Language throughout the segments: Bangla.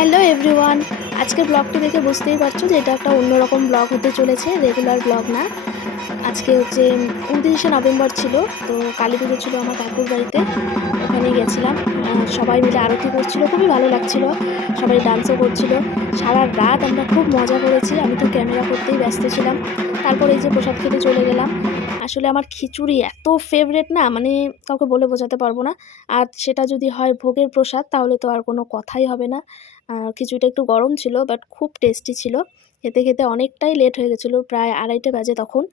হ্যালো এভরিওয়ান, আজকের ব্লগটি দেখে বুঝতেই পারছো যে এটা একটা অন্যরকম ব্লগ হতে চলেছে, রেগুলার ব্লগ না। আজকে হচ্ছে 29শে নভেম্বর ছিল, তো কালী পুজো ছিল আমার কাকুর বাড়িতে, ওখানেই গেছিলাম। সবাই মিলে আরতি করছিল, খুবই ভালো লাগছিল, সবাই ডান্সও করছিল। সারা রাত আমরা খুব মজা করেছি, আমি তো ক্যামেরা করতেই ব্যস্ত ছিলাম। তারপরে এই যে প্রসাদ খেতে চলে গেলাম। আসলে আমার খিচুড়ি এত ফেভারেট না, মানে কাউকে বলে বোঝাতে পারবো না। আর সেটা যদি হয় ভোগের প্রসাদ তাহলে তো আর কোনো কথাই হবে না। খিচুড়িটা একটু গরম ছিল, বাট খুব টেস্টি ছিল। খেতে খেতে অনেকটাই লেট হয়ে গেছিলো, প্রায় 2:30 বাজে তখন।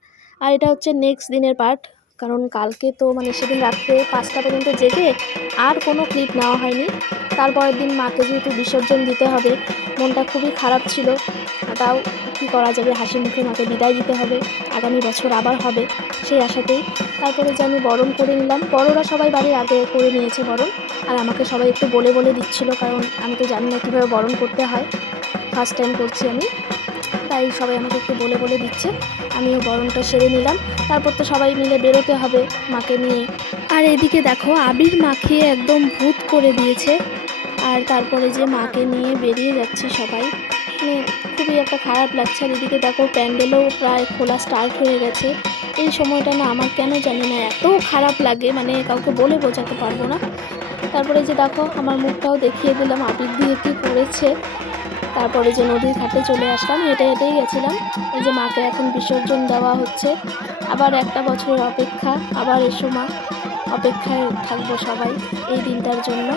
আর এটা হচ্ছে নেক্সট দিনের পার্ট, কারণ কালকে তো মানে সেদিন রাত্রে 5টা পর্যন্ত জেগে আর কোনো ক্লিপ নেওয়া হয়নি। তারপরের দিন মাকে যেহেতু বিসর্জন দিতে হবে, মনটা খুবই খারাপ ছিল। তাও কী করা যাবে, হাসি মুখে মাকে বিদায় দিতে হবে, আগামী বছর আবার হবে সেই আশাতেই। তারপরে যে আমি বরণ করে নিলাম, বড়রা সবাই বাড়ির আগে করে নিয়েছে বরণ। আর আমাকে সবাই একটু বলে বলে দিচ্ছিল, কারণ আমি তো জানি না কীভাবে বরণ করতে হয়, ফার্স্ট টাইম করছি আমি। তাই সবাই আমাকে একটু বলে বলে দিচ্ছে, আমিও বরণটা সেরে নিলাম। তারপর তো সবাই মিলে বেরোতে হবে মাকে নিয়ে। আর এদিকে দেখো আবির মাখিয়ে একদম ভূত করে দিয়েছে। আর তারপরে যে মাকে নিয়ে বেরিয়ে যাচ্ছি সবাই, মানে খুবই একটা খারাপ লাগছে। আর এদিকে দেখো প্যান্ডেলও প্রায় খোলা স্টার্ট হয়ে গেছে। এই সময়টা না আমার কেন জানি না এত খারাপ লাগে, মানে কাউকে বলে বোঝাতে পারবো না। তারপরে যে দেখো আমার মুখটাও দেখিয়ে দিলাম আবির দিয়ে কী করেছে। তারপরে যে নদীর ঘাটে চলে আসলাম, হেঁটে হেঁটেই গেছিলাম। এই যে মাকে এখন বিসর্জন দেওয়া হচ্ছে, আবার একটা বছরের অপেক্ষা, আবার এসো মা, অপেক্ষায় থাকবো সবাই এই দিনটার জন্য।